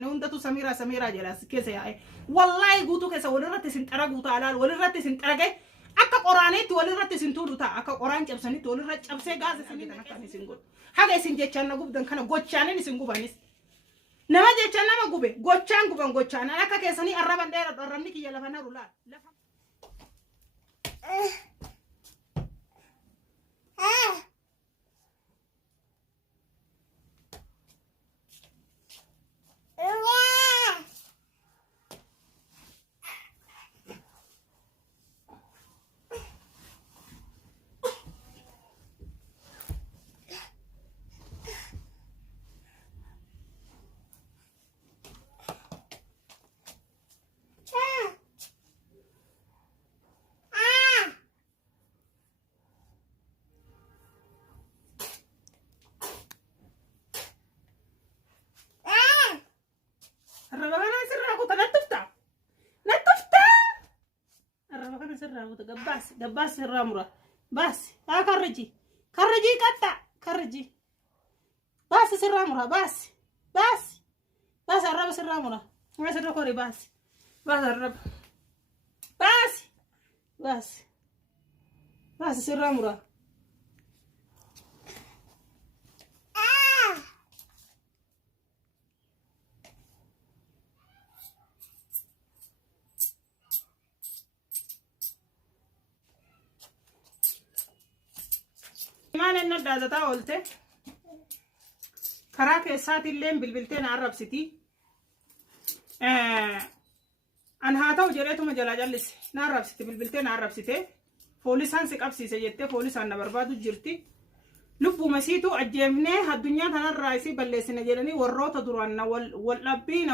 نوندتو سميرة جلاس كيسة يا والله قوتو كيسة ولرت سنترا قوتا على ولرت سنترا جاي أكا قرانيت ولرت سنتورو تا أكا قران جبسانيت ولرت جبسة غاز سنيت أنا كاني سنقول حاجة سنجة كنا قوب دن كنا قوتشانة نسنقول بانيس نما جة كنا ما قوبه قوتشان قوبان قوتشان أنا كيساني أربعة دير أربعة كي يلا فنا رولا قباس الرمرة بس كرجي قطع كرجي بس الرمرة بس الرب الرمرة ما الركوري بس الرب بس الرمرة ما لنا دازتا قلت كراك ساعات الليل بالبلتين عرب ستي أنا هاتو جريتو مجلا جلس نعرب ستي بالبلتين عرب ستي فوليسان سكابسي سيجتة فوليسان نبربادو جرتي لبو مسيتو أجيبني الدنيا تنا الرئيسي بلسنا جراني وروتا درانا واللبين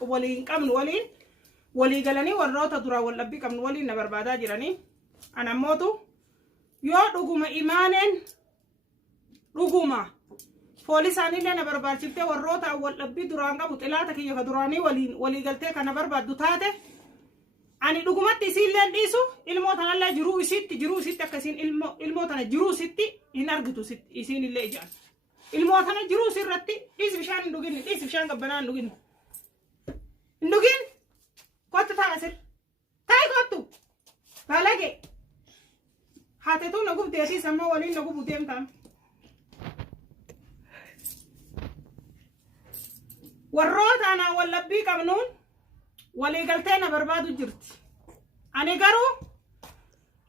ولين كم ولي قالني وروتا درا واللبي كم ولي نبربادا جراني أنا موتو يو رغم إيمانين رغم فوليسان اللي أنا بربارشلته وروتا واللبي درانغا بطلاتك يو دراني ولي قالته كنا بربادو تاته أنا رغمت تسيل لنديسو الموت أنا لا جرو ست كسين الموت أنا جرو ستي ينرجتو ست يسين اللي إجان الموت أنا جرو سرتي إيش بشان ندوجين إيش بشان قبنا ندوجين كنت تاسر تاي كنتو فلاجي هاتتو نقوم تياتي سما ولين نقوم بتيم تام والروت أنا واللبي كمنون ولي قلتنا بربادو جرت أنا قرو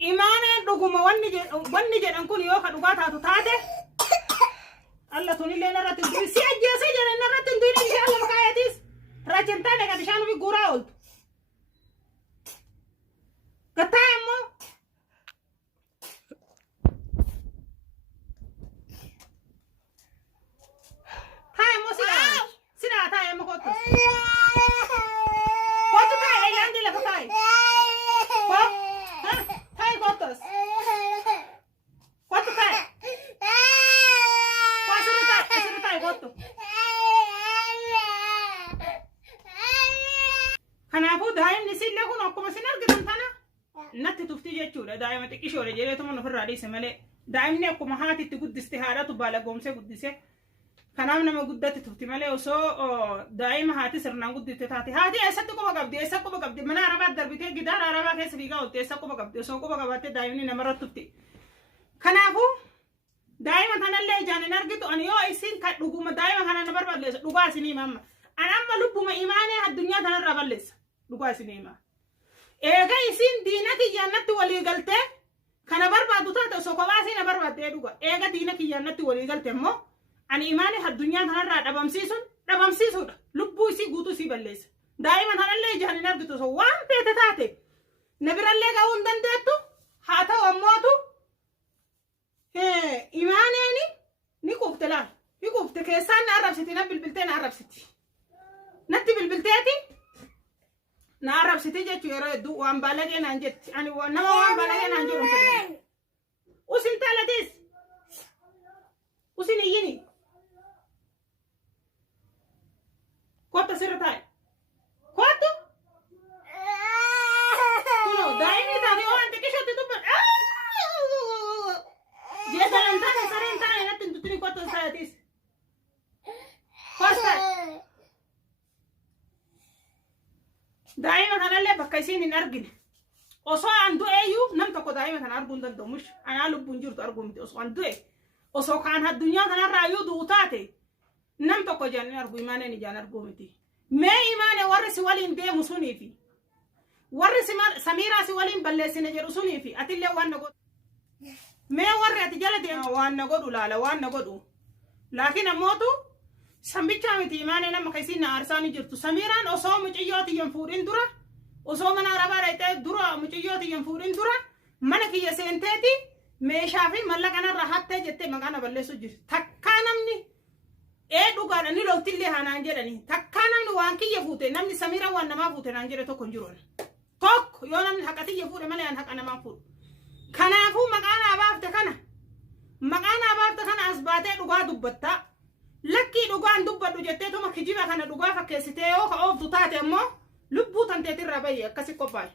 إيمانه رغم ونجد أنكون يوكا دقاتها تتاته الله توني لنا راتن دوي سيجا لنا راتن دوي إن شاء الله مكاياتيس راتن تاني كدشانو في قراول كتايمو تايمو سيدا تايمو كوتو kanaafuu daa'imni sillee kun akkuma isin argitan tana natti tufti jechuudha daa'ima xiqqishoodha jedheetuma ofirraa dhiise malee daa'imni akkuma haatitti guddiste haadhatu baala goomsee guddise kanaaf nama guddatti tufti malee osoo daa'ima haati sirnaan guddiste taate haati eessatti quba qabdi mana arabaa darbitee gidaara arabaa keessa fiigaa oolte eessa quba qabdi osoo quba qabaatte daa'imni namarra tufti kanaafuu daa'ima kanallee ijaan hin argitu ani yoo isin kan dhuguma daa'ima kana na barbaadleessa dhugaa isinii mamma ani amma lubbuma imaanee addunyaa kanarra balleessa dhugaa isinii hima eega isin diina kiyyaannatti walii galtee kana barbaadu taate osoo kophaa isii na barbaaddee dhuga eega diina kiyyaannatti walii galte immoo ani imaanee addunyaa kanarraa dhabamsiisuudha lubbuu isii guutuu isii balleessa daa'ima kanallee ijaan hin argitu osoo waan feete taate na birallee ga'uu hin dandeettu haa ta'u ammootu imaaneen ni quufte laal ni quufte keessaan na arrabsiti na bilbiltee na arrabsiti natti bilbilteeti na arrabsiti jechuu yeroo hedduu waan baalagee naan jetti ani nama waan baalagee naan jedhu usin taalatis usin iyyini kottu sirra taa'e kottu kuno daa'imni taate waan xiqqishotti dubban jeesalantaane sareen taa'e natti hin tutuni kottu saatis kosta daa'ima kanallee bakka isiin hin argine osoo an du'eeyyuu nam tokko daa'ima kana arguu hin danda'u mush anaa lubbuun jirtu arguu miti osoo an du'e osoo kaan addunyaa kanarraa iyyuu du'u taate nam tokko jaan argu imaaneen ijaan arguu miti mee imaane warri si waliin deemu suniifi warri Samiraa si waliin balleessine jedhu suniifi atillee waan na godhu mee warri ati jala deemu waan na godhu laala waan na godhu laakiin ammootu sambicha miti imaane nama kaysiin na aarsaani jirtu Samiraan osoo muciyyooti yan fuudhin dura osoo mana arabaa dhaytee dura muciyyooti yan fuudhin dura mana kiyya seenteeti meeshaa fi mallaqanarra hattee jettee maqaana balleessu jirti takkaa namni dhugaadha ni loltillee hanaan jedhani takkaa namni waan kiyya fuute namni Samiraa waan namaa fuute naan jedhe tokko hin jiru tokko yoo namni haqatiyya fuudhe malee an haqa namaa fuudhu kanaafuu maqaanaa baafte kana as baatee dhugaa dubbattaa lakkii dhugaan dubbadhu jettee tuma kijiba kana dhugaa fakkeessitee yoo ka ooftu taate ammoo lubbuu tanteetirraa bayyee akkasi qophaa'e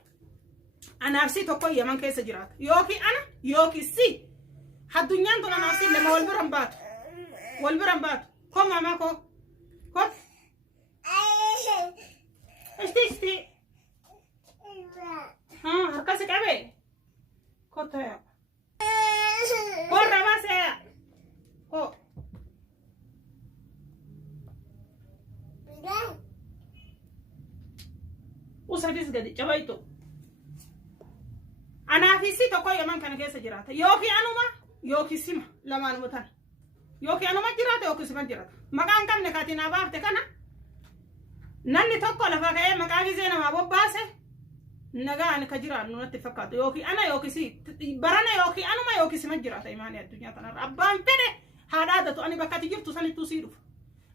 anaaf si tokko yaman keessa jiraata yookiin ana yookiin si addunyaan tun anaaf si lama wal biran baatu kom mama ko kom isti harkasi qabe kotaya korra baasee ko usadis gadi cabayto anaafisi tokko yaman kana keessa jiraata yookiin anuma yookiin sima lamaanuma tan yookiin anuma jiraata yookiin sima jiraata maqaan qabne kaatinaa baafte kana namni tokko lafa ka'ee maqaa gizee namaa bobbaase nagaan ka jiraannu natti fakkaatu yookiin ana yookiin si barana yookiin anuma yookiin sima jiraata imaanii addunyaa kanarra abbaan fedhe haadhaadatu ani bakka ati jirtu sanittuu sii dhufu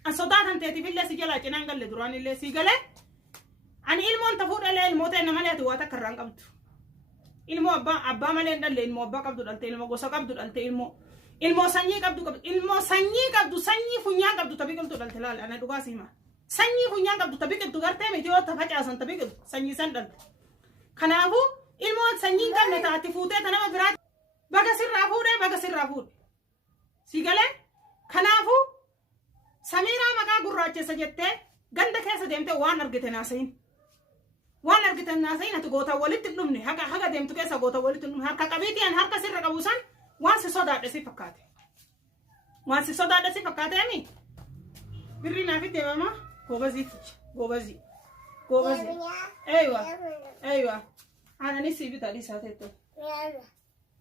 an sodaatan teetiifillee si jalaa cinaan galle duraanillee sii galee ani ilmoon tafuudhalee ilmoota inni malee ati waa takka irraan qabdu ilmoo abbaa malee dhalle ilmoo abbaa qabdu dhalte ilmoo gosa qabdu dhalte ilmoo sanyii qabdu sanyii funyaan qabdu tabiqiltu dhalte laala ana dhugaa siima sanyii funyaan qabdu tabiqiltu gartee miti yoo tafacaasan tabiqiltu sanyii san dhalte kanaafuu ilmoo sanyii qabne taati fuutee ta nama biraa baga sirraa fuudhe si galee kanaafuu Samiraa maqaa gurraachessa jettee ganda keessa deemtee waan argite naasayin ati goota walitti dhumne haga deemtu keessa goota walitti dhumne harka qabiitiin harka sirra qabu san waan si sodaadhe si fakkaate ami birri naaf itti mama goobazii eywa anani si bita dhiisaa teetto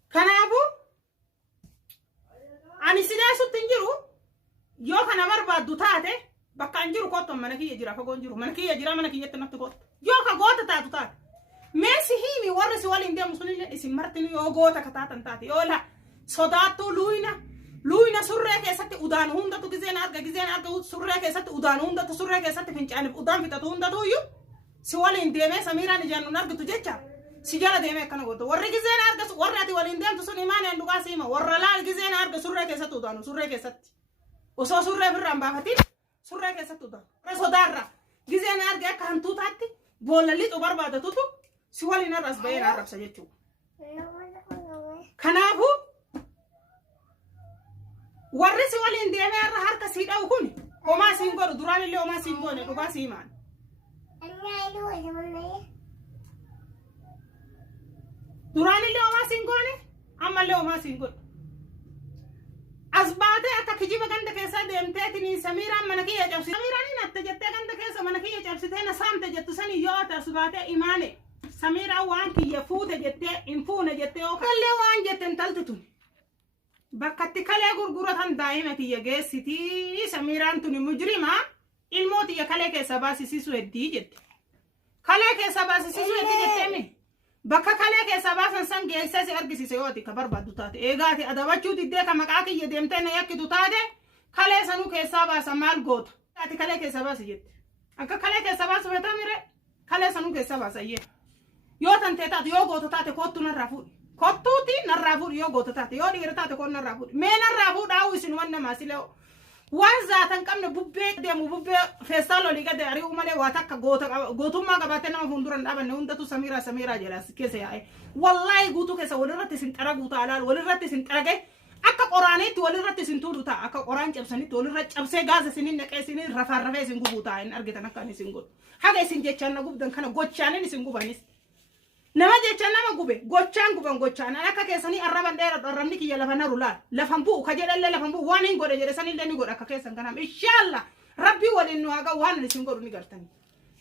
kanaafuu ani sideesutti hin jiru yoo kana barbaaddu taate bakka an jiru kotto mana kiyya jira fagoon jiru mana kiyya jira mana kiyyatti natti kotto yoo ka goota taatu taate meesi himi warri si waliin deemu sunillee isin martini yoo goota ka taatan taate yoo la sodaattuu luuyna surree keessatti udaan hundatu gizeen arga surree keessatti udaan hundatu surree keessatti fincaaniif udaan fixatu hundatu iyyuu si waliin deemee Samiraan ijaan nun argitu jecha si jala deemee akkana gooto warri gizeen arga warri ati waliin deemtu sun imaaneen dhugaa siima warra laal gizeen arga surree keessatti udaanu surree keessatti osoo surree birraan baafatiin surree keessatti udaanu sodaarra gizeen arga akka hantuutaatti boolalliixu barbaadatutu si waliin arras baheen arrabsa jechuudha. Kanaafuu warri si waliin deemee irra harka sii dhawu kun homaa siin godhu duraanillee homaa siin goone dhugaa sii himaan. Duraanillee homaa siin goone ammallee homaa siin godhu. As baatee akka kijiba ganda keessa deemteetiin Samiraan mana kiyya cabsite. Samiraan atta jettee ganda keessa mana kiyya cabsitee na saamte jettu sanii yoo as baatee imaane. Samiraan waan kiyya fuute jettee hin fuune jettee yoo kallee waan jetten talti tuni. Bakkatti kalee gurguratan daa'ima tiyya geessitii Samiraan tuni mujrima ilmoo tiyya kalee keessa baasisiisu heddii jette. Kalee keessa baasisiisu heddii jetteemi. Bakka kalee keessa baasan san geessee si argisiise yoo ati ka barbaaddu taate eegaati adabachuu diddee ka maqaa kiyya deemtee na yakkitu taate kalee sanuu keessaa baasan maal goota. Ati kalee keessa baasi jette. Akka kalee keessa baasu beetaa mire kalee sanuu keessaa baasayyee. Yoo tantee taate yoo goota taate kottu narraa fuudhi. Kottuuti narraa fuudhi yoo goota taate yoo dhiira taate koon narraa fuudhi. Mee narraa fuudhaa isin waan namaa silee waan zaatan qabne bubbee deemu bubbee feestaa lolii gadi ari'uu malee waa takka gootummaa qabaatee nama fuulduran dhaabanne hundatu Samiraa jedha keessa yaa'e. Wallaahi guutuu keessa walirratti isin xara guutaa alaal walirratti isin xarage akka qoraaniitti walirratti isin tuutu ta'a akka qoraan cabsanitti walirra cabsee gaasa isinin naqee isinin rafee isin gubuu ta'a hin argitan akka isin godhu haga isin jechaan na gubdan kana gochaanin isin gubanis nama jechaan nama gube gochaan guban gochaan akka keessanii arraban dheeraa arrabni kiyya lafa naru laal lafan bu'u ka jedhallee lafan bu'u waan hin godhe jedhe sanillee ni godha akka keessan kanam inshallah rabbi waliin nu haga waan isin godhu ni gartani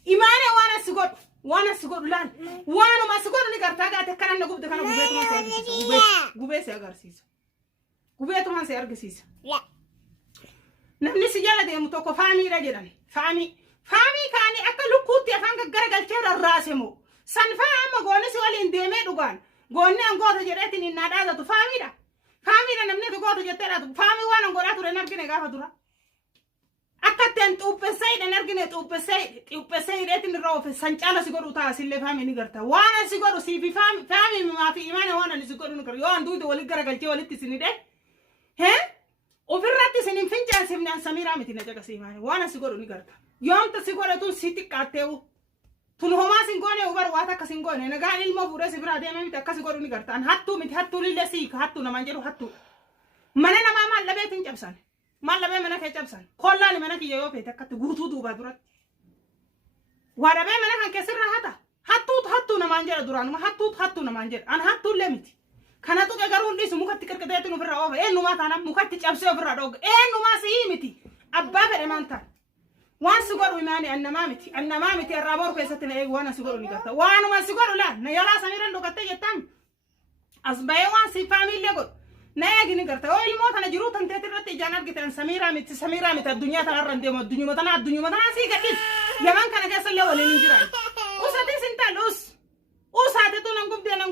imaane waan as godhu laal waanuma as godhu ni gartaa gaate kana na gubde kana gubee si agarsiisa gubeetuma si argisiisa namni si jala deemu tokko faamiidha jedhan faamii kaanii akka lukkuutti afaan gaggara galchee rarraase moo san faama goonni si waliin deemee dhugaan goonni angoota jedheetiin hin naadhaasatu faamiidha namni goota jettee dhaatu faamii waan angoodhaa ture hin argine gaafa dura akka teen xuuppessee hin argine xuuppessee hidheetiin irra oofe san caala si godhu ta'a sillee faamii ni garta waan si godhu siifi faamii maafi imaana waan ani si godhu ni garta yoo an duude walitti garagalchee walitti isin hidhee ofirratti isin hin fincaasifnaan samiiraa miti na caqasiimaane waan si godhu ni garta yoomta si godhatun si xiqqaatteewu tun homaa sin goone ubar waata akka sin goone nagaan ilmoo fuudhee si biraa deemee miti akka si godhu ni gartaan hattuu miti hattuu lillee siika hattuu namaan jedhu hattuu mana namaa maal labeetiin cabsan maal labee mana kee cabsan kollaan mana kiyya yoo feete akkatti guutuu duubaa duratti waa dhabee mana kan keessirraa hata hattuu namaan jedha duraanuma hattuu namaan jedha an hattuullee miti kana tuqe garuu dhiisu mukatti qirqiteetiin ofirraa oofa eenyumaa taanaan mukatti cabsee ofirraa dhooga eenyumaa sii miti abbaa fedhe maantaan waan si godhu imaani annamaa miti irraa boru keessatti na eegu waan si godhu ni garta waanuma si godhu laal na yalaa samiirran dhokattee jettaan as bahee waan si faamiillee godhu na eegi ni garta yoo ilmoo tana jiruu tanteet irratti ijaan argitan samiiraa miti addunyaa tanarra hin deemu addunyuma tanaa sii gadhiis yaman kana keessallee waliin hin jiran usatis hin taal usaatetu nan gubdee nan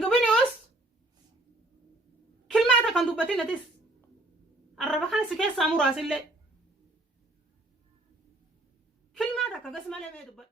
gubini us kilmaata kan dubbatin atis arraba kana si keessaa muraasillee kilmaata akka gas malee mee dubbat